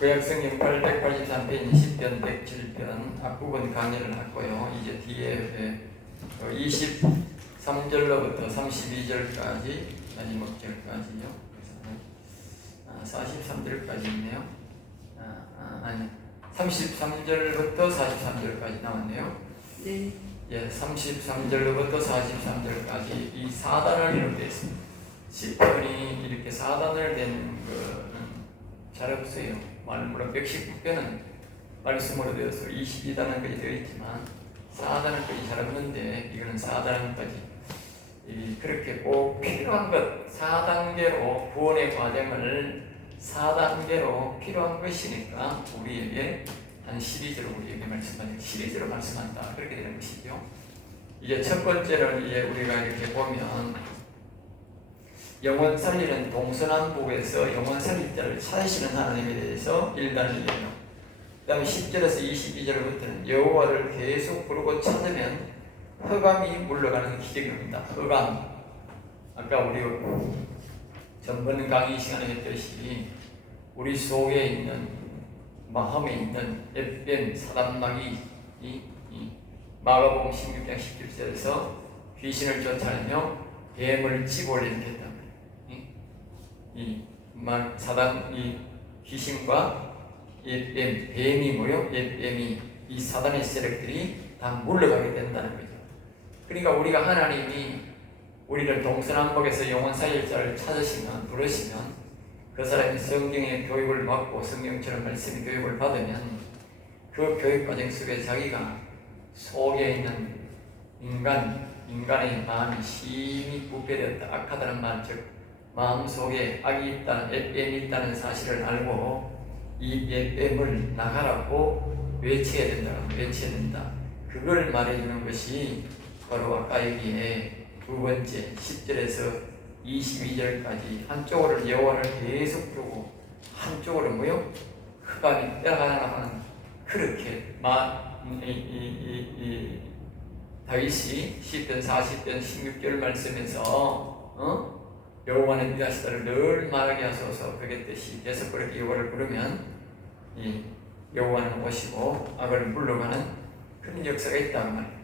구약성경 883페이지 10편 107편 앞부분 강의를 했고요. 이제 뒤에 23절로부터 32절까지 마지막 절까지요. 43절까지 있네요. 아니 33절부터 43절까지 나왔네요. 네. 예, 33절로부터 43절까지 이 4단을 이렇게 했습니다. 시편이 이렇게 4단을 된 거는 잘 없어요. 물론 119편은 말씀으로 되어서 22단원까지 되어 있지만 4단원까지 잘 없는데 이거는 4단원까지 그렇게 꼭 필요한 것 4단계로 구원의 과정을 4단계로 필요한 것이니까 우리에게 한 시리즈로 우리에게 말씀하는 시리즈로 말씀한다 그렇게 되는 것이죠. 이제 첫 번째는 이제 우리가 이렇게 보면 영원 살리는 동서남북에서 영원 살릴 자를 찾으시는 하나님에 대해서 1단을 얘기해요. 그 다음에 10절에서 22절부터는 여호와를 계속 부르고 찾으면 흑암이 물러가는 기적입니다. 흑암. 아까 우리 전번 강의 시간에 했듯이 우리 속에 있는 마음에 있는 옅뱀 사단마귀 이 마가복음 16장 17절에서 귀신을 쫓아내며 뱀을 집어올리겠다. 이 귀신과 뱀이 뭐요? 뱀이 이 사단의 세력들이 다 물러가게 된다는 거죠. 그러니까 우리가 하나님이 우리를 동서남북에서 영원 살릴 자를 찾으시면 부르시면 그 사람이 성경의 교육을 받고 성경처럼 말씀의 교육을 받으면 그 교육 과정 속에 자기가 속에 있는 인간의 마음이 심히 부패되었다 악하다는 말, 즉 마음속에 악이 있다는 옅뱀이 있다는 사실을 알고 이 옅뱀을 나가라고 외쳐야 된다. 그걸 말해주는 것이 바로 아까 여기에 두 번째 10절에서 22절까지 한쪽으로 여호와를 계속 두고 한쪽으로 뭐요? 흑암이 따라가는 그렇게 다윗이 10편 40편 16절 말씀에서 여호와는 위하시다를 늘 말하게 하소서 그랬듯이 계속 그렇게 여호와를 부르면 이 여호와는 오시고 악을 물러가는 그런 역사가 있다는 말이에요.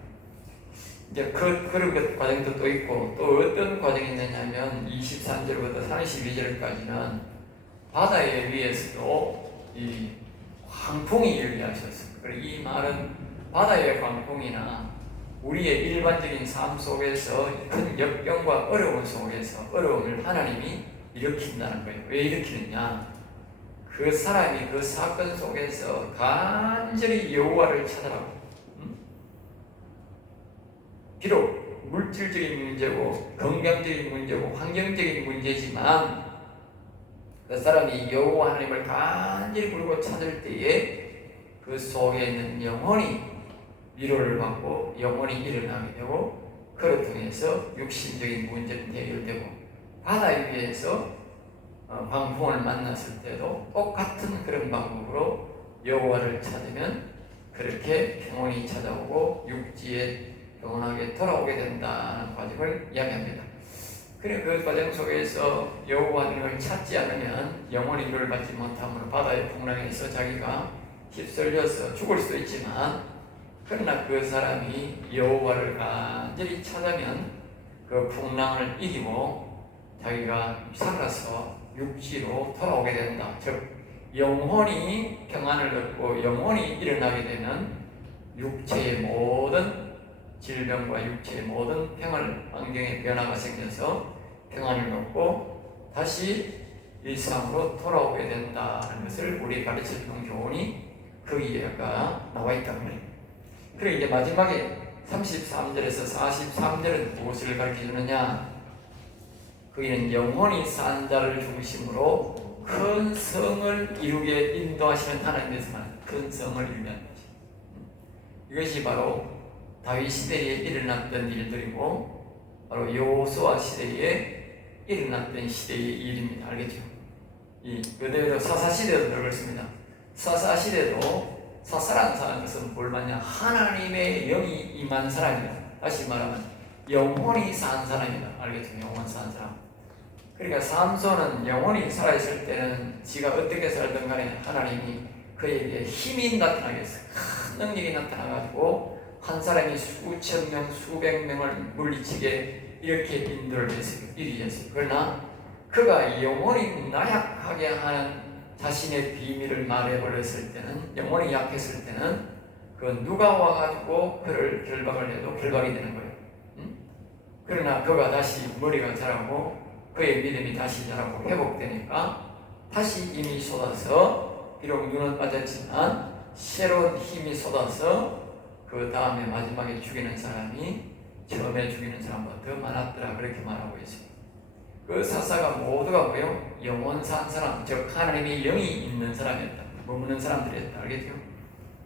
이제 그런 것 과정도 또 있고 또 어떤 과정이 있느냐면 23절부터 32절까지는 바다의 위에서도 이 광풍이 일어나셨습니다. 그리고 이 말은 바다의 광풍이나 우리의 일반적인 삶 속에서 큰 역경과 어려움 속에서 어려움을 하나님이 일으킨다는 거예요. 왜 일으키느냐? 그 사람이 그 사건 속에서 간절히 여호와를 찾아라고. 비록 물질적인 문제고 건강적인 문제고 환경적인 문제지만 그 사람이 여호와 하나님을 간절히 부르고 찾을 때에 그 속에 있는 영혼이 위로를 받고 영혼이 일어나게 되고 그를 통해서 육신적인 문제는 해결되고 바다 위에서 광풍을 만났을 때도 똑같은 그런 방법으로 여호와를 찾으면 그렇게 평온이 찾아오고 육지에 평온하게 돌아오게 된다는 과정을 이야기합니다. 그래 그 과정 속에서 여호와를 찾지 않으면 영혼이 위로를 받지 못함으로 바다의 풍랑에서 자기가 휩쓸려서 죽을 수도 있지만 그러나 그 사람이 여호와를 간절히 찾으면 그 풍랑을 이기고 자기가 살아서 육지로 돌아오게 된다. 즉 영혼이 평안을 얻고 영혼이 일어나게 되면 육체의 모든 질병과 육체의 모든 환경의 변화가 생겨서 평안을 얻고 다시 일상으로 돌아오게 된다는 것을 우리 가르쳐주는 교훈이 거기에가 나와 있다는 거예요. 그리고 이제 마지막에 33절에서 43절은 무엇을 가르쳐주느냐? 거기는 영혼이 산 자를 중심으로 큰 성을 이루게 인도하시는 하나님께서 말합니다. 큰 성을 이루게 하는 것이. 이것이 바로 다윗 시대에 일어났던 일들이고 바로 여호수아 시대에 일어났던 시대의 일입니다. 알겠죠? 그대로 사사 시대도 그렇습니다. 사사 시대도 사사라는 사람은 것은 뭘 말하냐? 하나님의 영이 임한 사람이다. 다시 말하면 영혼이 산 사람이다. 알겠죠? 영혼 산 사람. 그러니까 삼손은 영혼이 살아있을 때는 지가 어떻게 살든 간에 하나님이 그에게 힘이 나타나겠어요. 큰 능력이 나타나가지고 한 사람이 수천 명, 수백 명을 물리치게 이렇게 인도를 했어요. 일이 했어요. 그러나 그가 영혼이 나약하게 하는 자신의 비밀을 말해버렸을 때는, 영혼이 약했을 때는 그 누가 와가지고 그를 결박을 해도 결박이 되는 거예요. 그러나 그가 다시 머리가 자라고 그의 믿음이 다시 자라고 회복되니까 다시 힘이 쏟아서, 비록 눈은 빠졌지만 새로운 힘이 쏟아서 그 다음에 마지막에 죽이는 사람이 처음에 죽이는 사람보다 더 많았더라, 그렇게 말하고 있습니다. 그 사사가 모두가 뭐요? 영원 산 사람, 즉 하나님의 영이 있는 사람이었다, 머무는 사람들이었다. 알겠죠?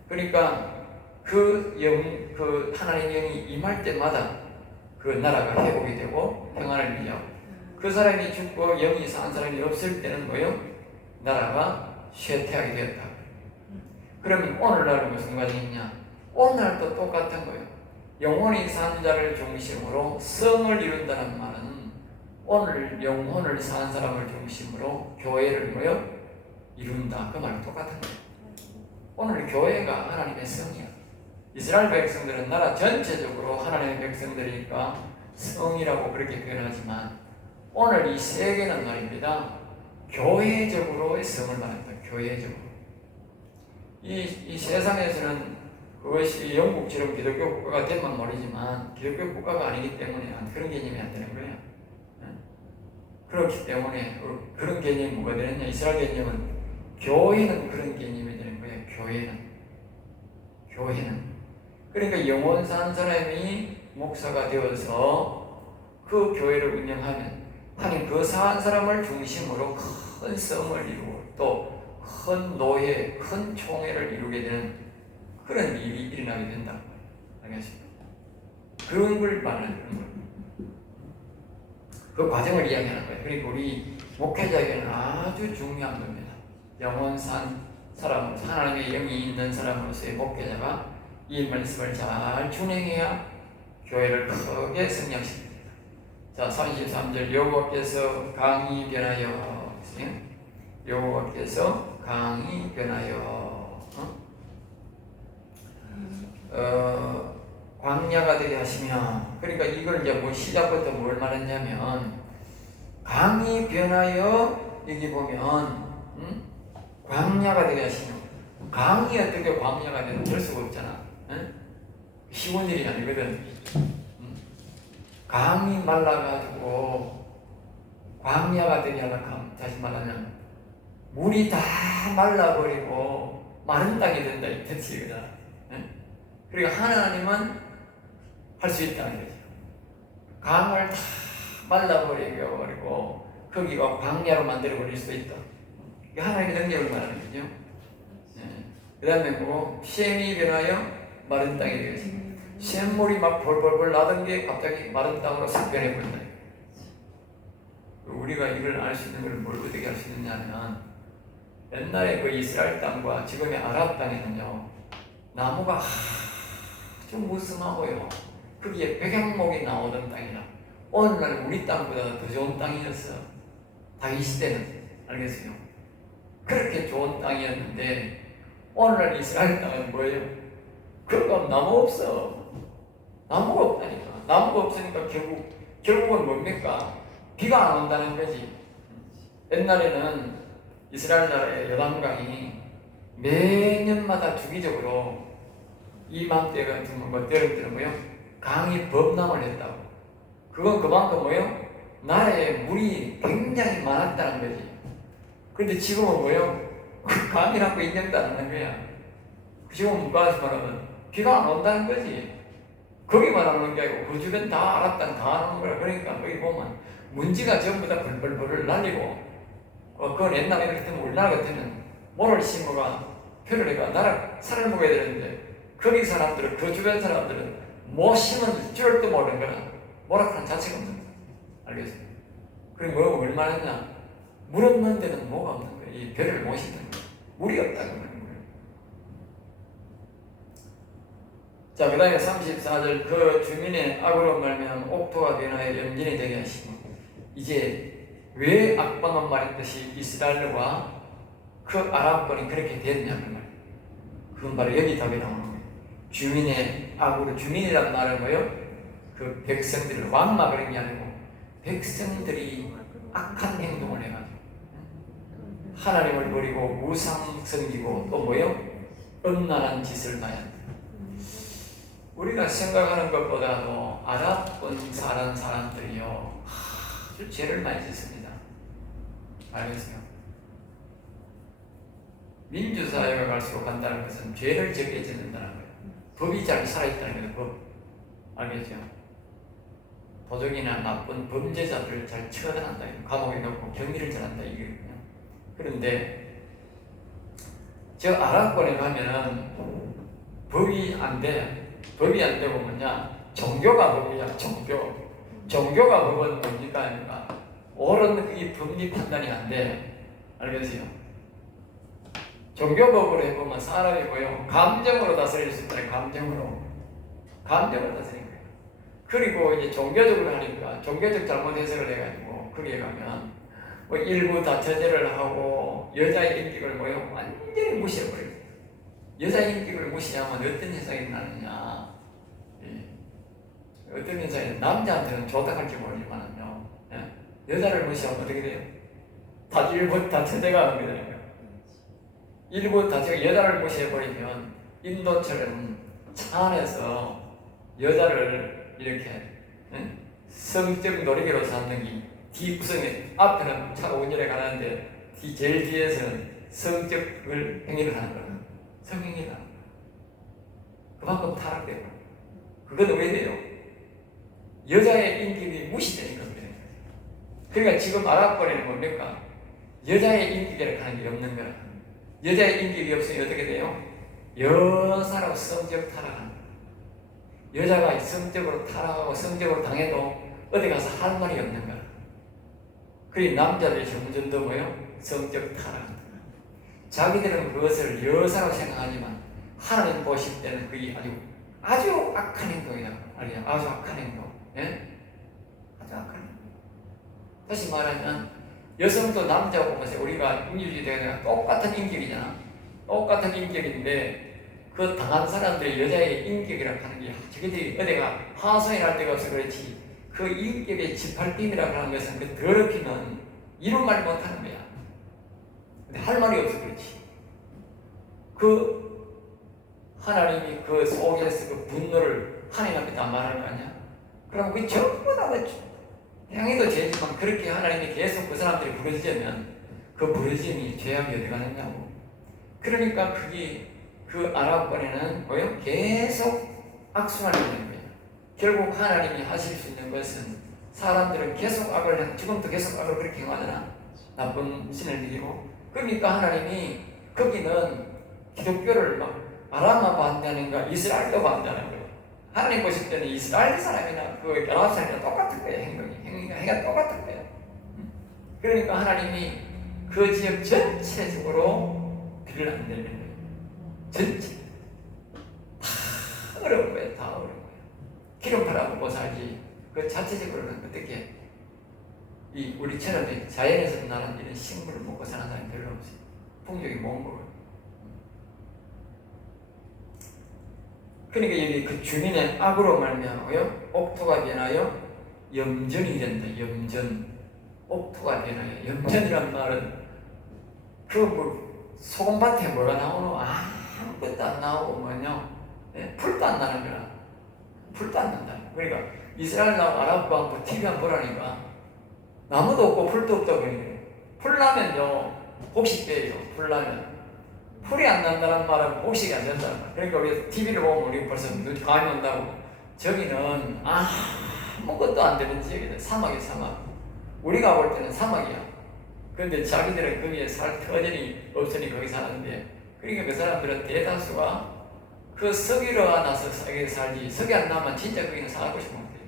그러니까 그 하나님의 영이 임할 때마다 그 나라가 회복이 되고 평안을 누리고, 그 사람이 죽고 영이 산 사람이 없을 때는 뭐요? 나라가 쇠퇴하게 되었다. 그러면 오늘날은 무슨 관계 있냐? 오늘날도 똑같은 거예요. 영혼이 산 자를 중심으로 성을 이룬다는 말은 오늘 영혼을 산 사람을 중심으로 교회를 뭐요? 이룬다. 그 말은 똑같은 거예요. 오늘 교회가 하나님의 성이야. 이스라엘 백성들은 나라 전체적으로 하나님의 백성들이니까 성이라고 그렇게 표현하지만, 오늘 이 세계는 말입니다, 교회적으로의 성을 말한다. 교회적으로. 이 세상에서는 그것이 영국처럼 기독교 국가가 되면 모르지만 기독교 국가가 아니기 때문에 그런 개념이 안 되는 거예요. 그렇기 때문에 그런 개념이 뭐가 되느냐? 이스라엘 개념은 교회는 그런 개념이 되는 거예요. 교회는. 그러니까 영원 산 사람이 목사가 되어서 그 교회를 운영하면 하나님 그 산 사람을 중심으로 큰 성을 이루고 또 큰 노예, 큰 총회를 이루게 되는 그런 일이 일어나게 된다. 알겠습니까? 그런 걸 말하는 거예요. 그 과정을 이야기하는 거예요. 그러니까 우리 목회자에게는 아주 중요한 겁니다. 영원 산 사람, 하나님의 영이 있는 사람으로서의 목회자가 이 말씀을 잘 준행해야 교회를 크게 성장시킵니다. 자, 33절 여호와께서 강이 변하여, 여호와께서 강이 변하여 광야가 되게 하시며, 그러니까 이걸 이제 뭐 시작부터 뭘 말했냐면, 강이 변하여 여기 보면 광야가 되게 하시며, 강이 어떻게 광야가 되는 될 수가 없잖아. 쉬운 일이 아니거든. 강이 말라가지고 광야가 되게 하려고 하면, 다시 말하면 물이 다 말라버리고 마른 땅이 된다, 이 뜻이거든. 그러니까 하나님은 할 수 있다는 거죠. 강을 다 말라버리고 거기가 광야로 만들어버릴 수 있다. 이게 하나님의 능력을 말하는 거죠. 그 다음에 뭐 샘이 변하여 마른 땅이 되겠습니다. 샘물이 막 벌벌벌 나던 게 갑자기 마른 땅으로 싹 변해버린다. 우리가 이걸 알 수 있는 걸 뭘 어떻게 알 수 있느냐면, 옛날에 그 이스라엘 땅과 지금의 아랍 땅에는요, 나무가 아주 무성하고요, 거기에 백향목이 나오던 땅이라 오늘날 우리 땅보다 더 좋은 땅이었어. 다윗 시대는. 알겠어요? 그렇게 좋은 땅이었는데 오늘날 이스라엘 땅은 뭐예요? 그거 나무 없어. 나무가 없다니까. 나무가 없으니까 결국은 뭡니까? 비가 안 온다는 거지. 옛날에는 이스라엘 나라의 요단강이 매년마다 주기적으로 이맘때 같은 거 때는 뭐요? 강이 범람을 했다고. 그건 그만큼 뭐요? 나라에 물이 굉장히 많았다는 거지. 그런데 지금은 뭐요? 강이라고 인정도 안 하는 거야. 지금 문과에서 말하면 비가 안 온다는 거지. 거기만 하는 게 아니고 그 주변 다 아랍 땅 다 하는 거라. 그러니까 거기 보면 문지가 전부 다 벌벌벌 날리고, 그건 옛날에 같으면 우리나라 같으면 모를 심어가 표를 해가 나라 살을 먹어야 되는데, 거기 사람들은, 그 주변 사람들은 뭐 심은 줄도 모르는 거야. 뭐라 하는 자체가 없는 거야. 알겠어요? 그리고 뭐 얼마나 했냐? 물 없는 데는 뭐가 없는 거야. 이 별을 못 심는 거야. 물이 없다는 거야. 자, 그 다음에 34절, 그 주민의 악으로 말미암아 옥토가 변하여 염진이 되게 하시고, 이제 왜 악방은 말했듯이 이스라엘과 그 아랍권이 그렇게 됐냐는 말이에요. 그건 바로 여기 답이 나오는 거예요. 주민의 악으로, 주민이란 말은 뭐예요? 그 백성들을, 왕만 그런 게 아니고 백성들이 악한 행동을 해가지고 하나님을 버리고 우상 섬기고 또 뭐예요? 음란한 짓을 많이 한다. 우리가 생각하는 것보다도 아랍권 사는 사람들이요 아주 죄를 많이 짓습니다. 알겠어요? 민주사회가 갈수록 간다는 것은 죄를 적게 짓는다는 거예요. 법이 잘 살아있다는 거예요. 법. 알겠죠? 도적이나 나쁜 범죄자들을 잘 처단한다. 감옥에 넣고 격리를 잘한다. 이거거든요. 그런데 저 아랍권에 가면은 법이 안 돼. 법이 안 되고 뭐냐? 종교가 법이야. 종교가 법은 뭡니까? 아닙니까? 옳은 그게 법리 판단이 안 돼. 알겠어요? 종교법으로 해보면 사람이 뭐요? 감정으로 다스릴 수 있다는 감정으로 다스리는 거예요. 그리고 이제 종교적으로 하니까 종교적 잘못 해석을 해가지고 거기에 가면 뭐 일부 다처제를 하고 여자의 인격을 뭐요? 완전히 무시해버려요. 여자의 인격을 무시하면 어떤 현상이 나느냐? 어떤 현상이 남자한테는 좋다 할지 모르지만은요, 여자를 무시하면 어떻게 돼요? 일부 다처제가 하는 거잖아요. 일부 다처제가 여자를 무시해버리면 인도처럼 차 안에서 여자를 이렇게 성적 놀이개로 삼는 게 뒷구성에 앞에는 차가 운전해 가는데 제일 뒤에서는 성적을 행위를 하는 거예요. 성행위를 하는 거예요. 그만큼 타락되고 그건 왜 돼요? 여자의 인격이 무시되니까 그래요. 그러니까 지금 아랍권에는 뭡니까? 여자의 인격이라고 하는 게 없는 거야. 여자의 인격이 없으면 어떻게 돼요? 여사로 성적 타락하는 거예요. 여자가 성적으로 타락하고 성적으로 당해도 어디 가서 할 말이 없는 거야. 그리고 남자들이 점점 더 뭐예요? 성적 타락한다. 자기들은 그것을 여사로 생각하지만 하나님 보실 때는 그게 아주 악한 행동이다. 아주 악한 행동. 예? 아주 악한 행동. 다시 말하면 여성도 남자 보면서 우리가 인류시대가 똑같은 인격이잖아. 똑같은 인격인데 그 당한 사람들이 여자의 인격이라고 하는 게 자기들이 어디가 하소연할 데가 없어 그렇지 그 인격의 짓밟힘이라고 하는 것은 그 더럽히면 이런 말 못하는 거야. 근데 할 말이 없어 그렇지. 그 하나님이 그 속에서 그 분노를 하나님 앞에 다 말할 거 아니야? 그럼 그 전부 다 행위도 죄지만 그렇게 하나님이 계속 그 사람들이 부르짖으면 그 부르짖음이 죄악이 어디 가느냐고. 그러니까 그게 그 아랍권에는 뭐요? 계속 악순환이 되는 거예요. 결국 하나님이 하실 수 있는 것은 사람들은 계속 악을 해. 지금도 계속 악을 그렇게 행하잖아. 나쁜 신을 드리고. 그러니까 하나님이 거기는 기독교를 막 아람만 반대하는가 이스라엘도 반대하는 거예요. 하나님 보실 때는 이스라엘 사람이나 그 아랍 사람이나 똑같은 거예요. 행위가 똑같은 거예요. 그러니까 하나님이 그 지역 전체적으로 비를 안 내리는 거예요. 전체 다 어려운 거예요. 다 어려운 거예요. 기름 팔아먹고 살지. 그 자체적으로는 어떻게 우리처럼 자연에서 나는 이런 식물을 먹고 사는 사람이 별로 없어요. 풍족이 못 먹어요. 그러니까 여기 그 주민의 악으로 말미암아요 옥토가 변하여 염전이 된다. 염전. 옥토가 변하여. 염전이란 말은 그 뭐 소금밭에 뭐가 나오노? 아무것도 안 나오고 뭐냐? 풀도 안 나는 거야. 풀도 안 난다. 그러니까 이스라엘 나오고 아랍과 한번 TV 한번 보라니까 나무도 없고 풀도 없다고 그래요. 풀 나면요 혹시 빼요. 풀 나면 풀이 안 난다는 말은 혹시가 안 된다. 그러니까 우리 TV를 보면 우리 벌써 눈이 감이 온다고. 저기는 아무것도 안 되는 지역이다. 사막이야 사막. 우리가 볼 때는 사막이야. 그런데 자기들은 거기에 살 터전이 없으니 거기 사는데 그러니까 그 사람들은 대다수가 그 석유로가 나서 살지 석유 안 나면 진짜 거기는 살고 싶으면 돼요.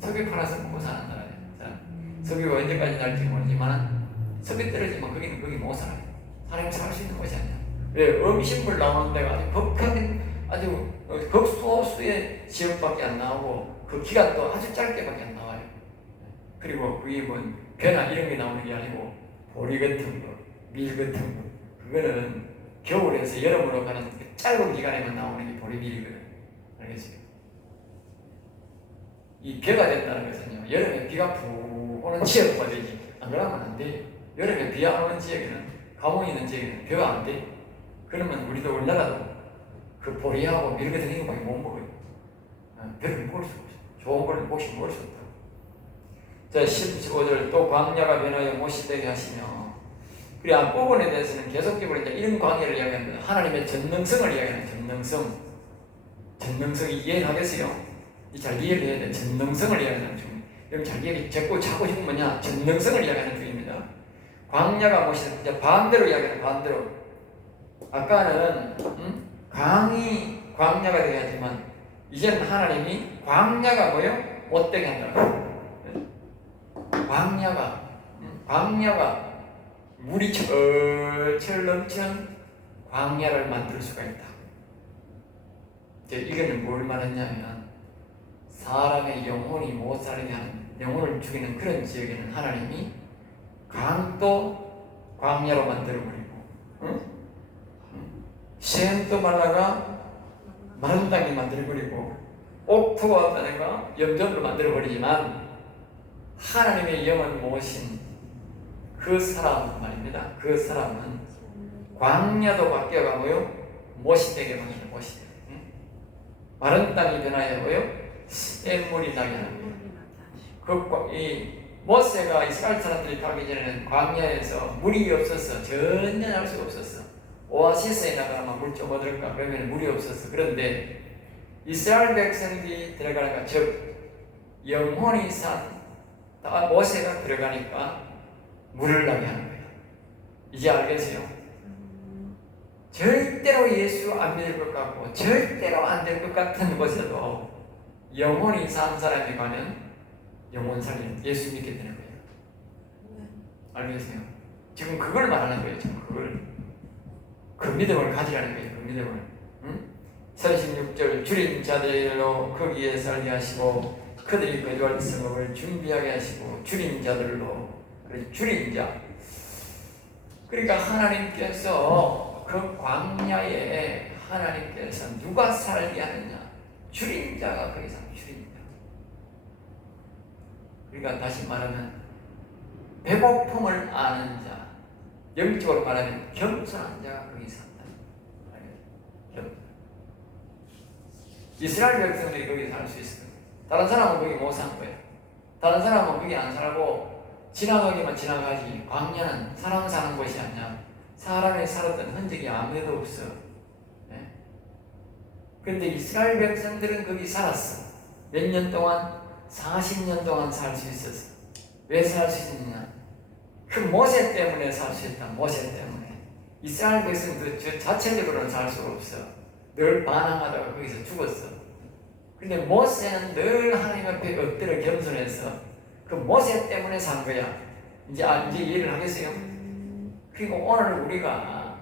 석유 팔아서 먹고 사는 나라예요. 석유가 언제까지 날지 모르지만 석유 떨어지면 거기는 거기 못 살아요. 사람이 살 수 있는 곳이 아니야. 왜? 음식물 나오는 데가 아주 극한 아주 극소수의 지역밖에 안 나오고 그 기간도 아주 짧게밖에 안 나와요. 그리고 그게 뭐 벼나 이런 게 나오는 게 아니고 보리 같은 거, 밀 같은 거, 그거는 겨울에서 여름으로 가는 그 짧은 기간에만 나오는 게 보리 밀이거든. 알겠어요? 이 벼가 된다는 것은요, 여름에 비가 푹 오는 지역만 되지, 안 그러면 안 돼. 여름에 비 안 오는 지역에는, 가뭄이 있는 지역에는 벼가 안 돼. 그러면 우리도 우리나라도 그 보리하고 밀 같은 이거밖에 못 먹어요. 벼를 먹을 수 없어. 좋은 걸 혹시 먹을 수 없다. 자, 15절 또 광야가 변하여 못이 되게 하시며, 그리고 앞부분에 대해서는 계속적으로 이제 이런 광야를 이야기합니다. 하나님의 전능성을 이야기하는 전능성. 전능성 이해하겠어요? 잘 이해를 해야 돼. 전능성을 이야기하는 중. 여러분 잘 이해해. 자꾸 싶은 뭐냐? 전능성을 이야기하는 중입니다. 광야가 못이 이제 반대로 이야기하는 반대로. 아까는 강이 광야가 되게 하지만 이제는 하나님이 광야가 뭐요? 못되게 한다고. 광야가 물이 철철 넘치는 광야를 만들 수가 있다. 이거는 뭘 말하냐면 사람의 영혼이 못 살게 하는, 영혼을 죽이는 그런 지역에는 하나님이 강도 광야로 만들어버리고, 시행도 말라가 마른 땅이 만들어버리고, 옥토가 어떠한가 염전으로 만들어버리지만 하나님의 영은 모신 그 사람 말입니다. 그 사람은 광야도 바뀌어가고요, 못이 되게 바뀌는 못이 되게. 마른 땅이 변하여 뭐요? 샘물이 나게 하는 거예요. 이 모세가 이스라엘 사람들이 가기 전에는 광야에서 물이 없어서 전혀 날 수가 없었어. 오아시스에 나가면 물 좀 얻을까? 그러면 물이 없었어. 그런데 이스라엘 백성들이 들어가니까, 즉 영혼이 산 모세가 들어가니까 물을 나게 하는 거예요. 이제 알겠어요? 절대로 예수 안 믿을 것 같고 절대로 안 될 것 같은 곳에도 영혼이 산 사람이 가면 영혼 살리는 예수 믿게 되는 거예요. 알겠어요? 지금 그걸 말하는 거예요. 지금 그걸. 그 믿음을 가지라는 거예요. 그 믿음을. 36절 줄인 자들로 거기에 살게 하시고 그들이 거주할 성읍을 준비하게 하시고 줄인 자들로. 줄인 자. 그러니까 하나님께서 그 광야에 하나님께서 누가 살게 하느냐? 줄인 자가 거기 삽니다. 줄인 자. 그러니까 다시 말하면 배고픔을 아는 자, 영적으로 말하면 겸손한 자가 거기 산다. 이스라엘 백성들이 거기 살 수 있어요. 다른 사람은 거기 못 산 거예요. 다른 사람은 거기 안 살고 지나가기만 지나가지. 광야는 사람 사는 곳이 아니야. 사람이 살았던 흔적이 아무데도 없어. 네. 그런데 이스라엘 백성들은 거기 살았어. 몇 년 동안? 40년 동안 살 수 있었어. 왜 살 수 있느냐? 그 모세 때문에 살 수 있다. 모세 때문에. 이스라엘 백성들 저 자체적으로는 살 수가 없어. 늘 반항하다가 거기서 죽었어. 근데 모세는 늘 하나님 앞에 엎드려 겸손해서 그 모세 때문에 산 거야. 이제 이해를 하겠어요? 그리고 오늘 우리가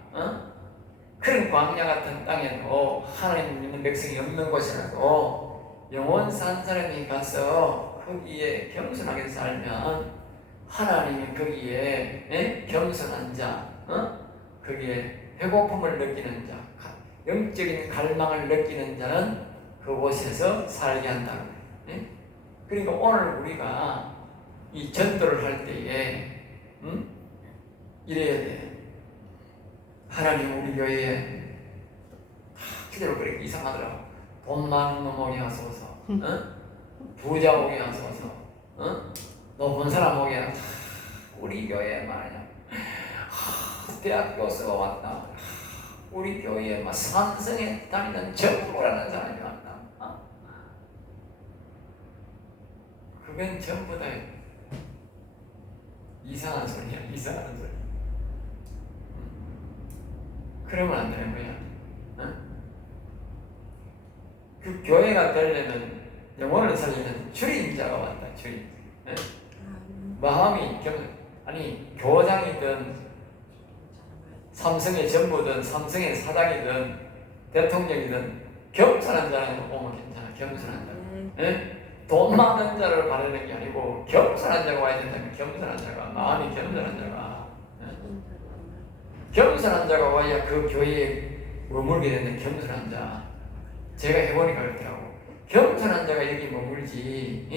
그런 광야 같은 땅에도 하나님 믿는 백성이 없는 곳이라도 영원 산 사람이 가서 거기에 겸손하게 살면 하나님이 거기에 겸손한 자, 거기에 배고픔을 느끼는 자, 영적인 갈망을 느끼는 자는 그곳에서 살게 한다고. 그러니까 오늘 우리가 이 전도를 할 때에 이래야 돼. 하나님 우리 교회에 기대로 그렇게 이상하더라고. 돈 많은 놈 오게 하소서, 부자 오게 하소서, 높은 사람 오게 하소서. 우리 교회에 말이야, 대학 교수가 왔다. 우리 교회에 막 삼성에 다니는 전부라는 사람이 왔다. 그건 전부 다 이상한 소리야. 이상한 소리. 그러면 안 되는 거야. 그 교회가 되려면 영혼을 살리는 주인자가 왔다. 주인. 마음이 아니 교장이든 삼성의 전부든 삼성의 사장이든 대통령이든 겸손한 자는 오면 괜찮아. 겸손한 자. 돈 많은 자를 바라는 게 아니고 겸손한 자가 와야 된다면 겸손한 자가, 마음이 겸손한 자가, 겸손한 자가 와야 그 교회에 머물게 되는 겸손한 자. 제가 해보니까 그렇더라고. 겸손한 자가 여기 머물지,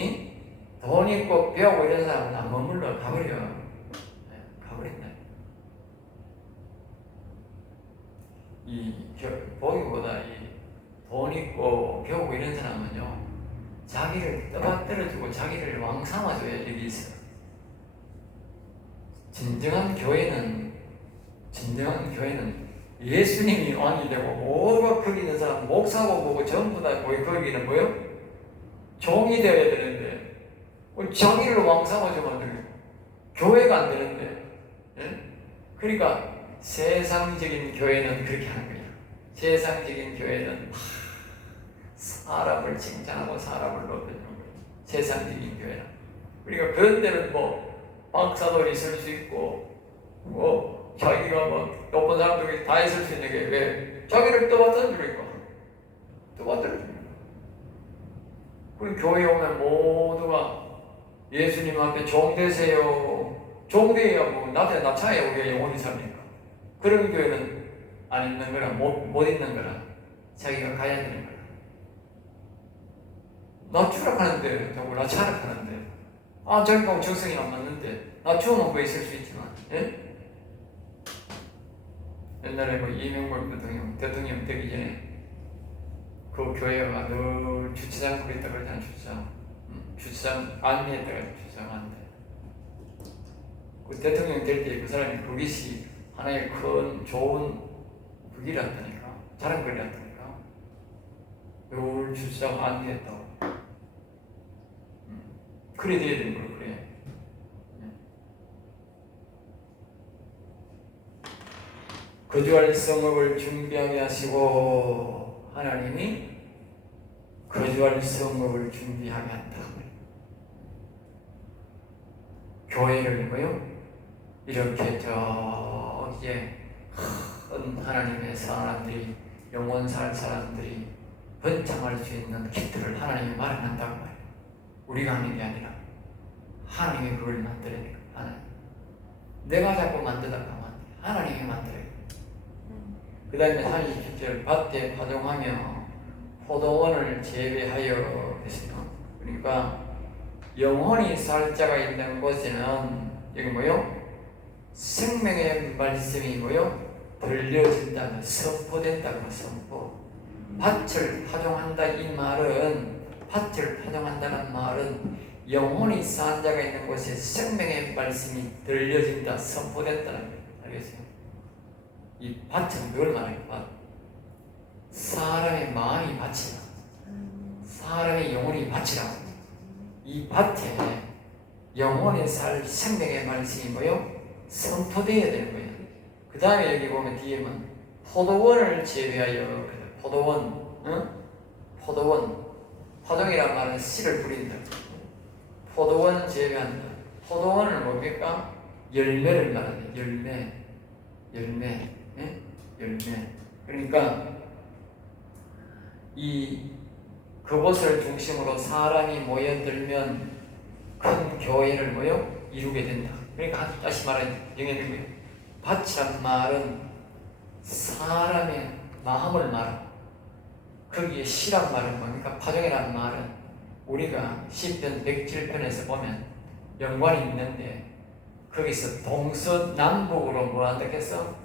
돈 있고 배우고 이런 사람은 안 머물러, 가버려. 가버린다. 보기보다 돈 있고 배우고 이런 사람은요, 자기를 떠받들어주고 자기를 왕 삼아줘야 여기 있어. 진정한 교회는 예수님이 왕이 되고 모두가 거기 있는 사람 목사고 보고 전부 다 거기는 뭐요? 종이 되어야 되는데 자기를 왕 삼아주면 안 되겠고 교회가 안 되는데, 예? 그러니까 세상적인 교회는 그렇게 하는 거예요. 세상적인 교회는 사람을 칭찬하고 사람을 높여주는 거예요. 세상적인 교회는. 그러니까 그런 데는 박사도 있을 수 있고 자기가 높은 사람들이 다 있을 수 있는 게 왜? 자기를 떠받들어주니까. 떠받들어주니까. 그리고 교회에 오면 모두가 예수님 앞에 종되세요. 종되어야 나 차에 우리가 영원히 삽니까? 그런 교회는 안 있는 거라, 못 있는 거라, 자기가 가야 되는 거라. 나 추락하는데, 나 차락하는데, 저기가 적성이 안 맞는데, 나 추워놓은 거 있을 수 있지만, 예? 옛날에 이명박 대통령 되기 전에 그 교회가 늘 주차장 그랬다 그러잖아. 주차장 안내했다가 주차장 안내. 그 대통령 될 때 그 사람이 그것이 하나의 큰 좋은 그기라다니까, 자랑거리라다니까. 늘 주차장 안내했다고. 그래 돼야 되는 걸 그래. 거주할 성읍을 준비하게 하시고, 하나님이 거주할 성읍을 준비하게 한다. 교회를 이렇게 이제 큰 하나님의 사람들이, 영원 살 사람들이 번창할 수 있는 기틀을 하나님이 마련한다고 말이에요. 우리가 하는 게 아니라 하나님이 그걸 만들어야 돼요. 하나님. 내가 자꾸 만들다가 안 돼. 하나님이 만들어야 돼. 그 다음에 37절, 밭에 파종하며 포도원을 재배하여 계시며. 그러니까 영혼이 살 자가 있는 곳에는 여기 생명의 말씀이 들려진다는, 선포된다는 선포. 밭을 파종한다, 이 말은, 밭을 파종한다는 말은 영혼이 산 자가 있는 곳에 생명의 말씀이 들려진다, 선포된다는 거예요. 알겠어요? 이 밭은 뭘 말해요? 밭. 사람의 마음이 밭이다. 사람의 영혼이 밭이라고. 이 밭에 영혼이 살 생명의 말씀이 선포되어야 되는 거예요. 그 다음에 여기 보면 뒤에는 포도원을 재배하여, 포도원, 포도원, 파종이란 말은 씨를 뿌린다. 포도원 재배한다. 포도원은 뭡니까? 열매를 말하네. 열매. 그러니까 그곳을 중심으로 사람이 모여들면 큰 교회를 이루게 된다. 그러니까 다시 말하면 영예는 거예요. 밭이란 말은 사람의 마음을 말하고, 거기에 씨란 말은 뭡니까? 파종이란 말은 우리가 시편 107편에서 보면 연관이 있는데, 거기서 동서남북으로 뭐한다 했어?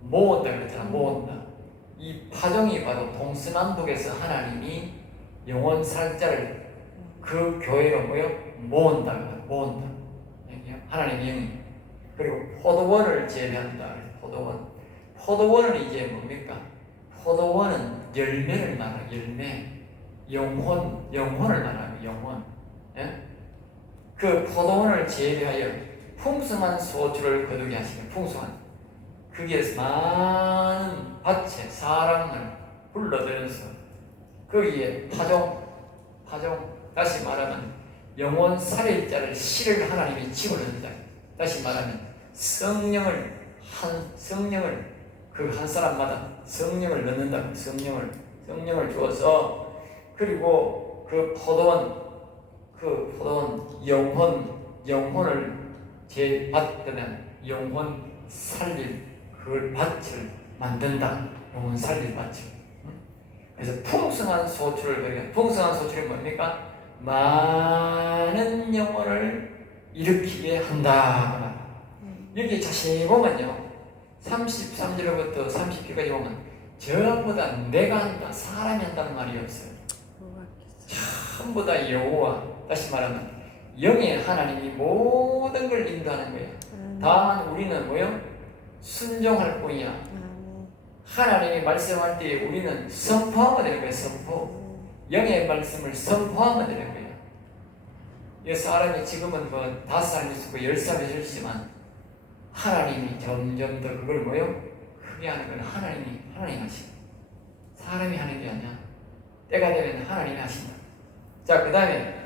모은다 그랬잖아. 모은다. 이 파종이 바로 동서남북에서 하나님이 영혼 살자를 그 교회로 모은다. 하나님의 영이. 그리고 포도원을 재배한다. 포도원은 이제 뭡니까? 포도원은 열매를 말하는, 열매, 영혼을 말하는 영혼. 예? 그 포도원을 재배하여 풍성한 소출을 거두게 하시는, 풍성한, 거기에서 많은 밭에 사람을 불러들여서 거기에 파종, 다시 말하면 영혼 살일자를 씨를 하나님이 집어넣는다. 다시 말하면 성령을 그 한 사람마다 성령을 넣는다. 성령을 주어서, 그리고 그 포도원, 그 포도원 영혼을 제받드는 영혼 살릴 그걸 밭을 만든다. 영혼 살릴 밭을. 그래서 풍성한 소출을 그리는 풍성한 소출이 뭡니까? 많은 영혼을 일으키게 한다. 여기 자세히 보면요, 33절부터 30절까지 보면 전부 다 내가 한다, 사람이 한다는 말이 없어요. 전부 다 여호와, 다시 말하면 영의 하나님이 모든 걸 인도하는 거예요. 다만 우리는 뭐요? 순종할 뿐이야. 하나님이 말씀할 때 우리는 선포하면 되는 거예요. 선포. 영의 말씀을 선포하면 되는 거예요. 이 사람이 지금은 뭐 5살 있고 10살 있지만 하나님이 점점 더 그걸 뭐요? 크게 하는 건 하나님이 하시고 사람이 하는 게 아니야. 때가 되면 하나님이 하신다. 자, 그 다음에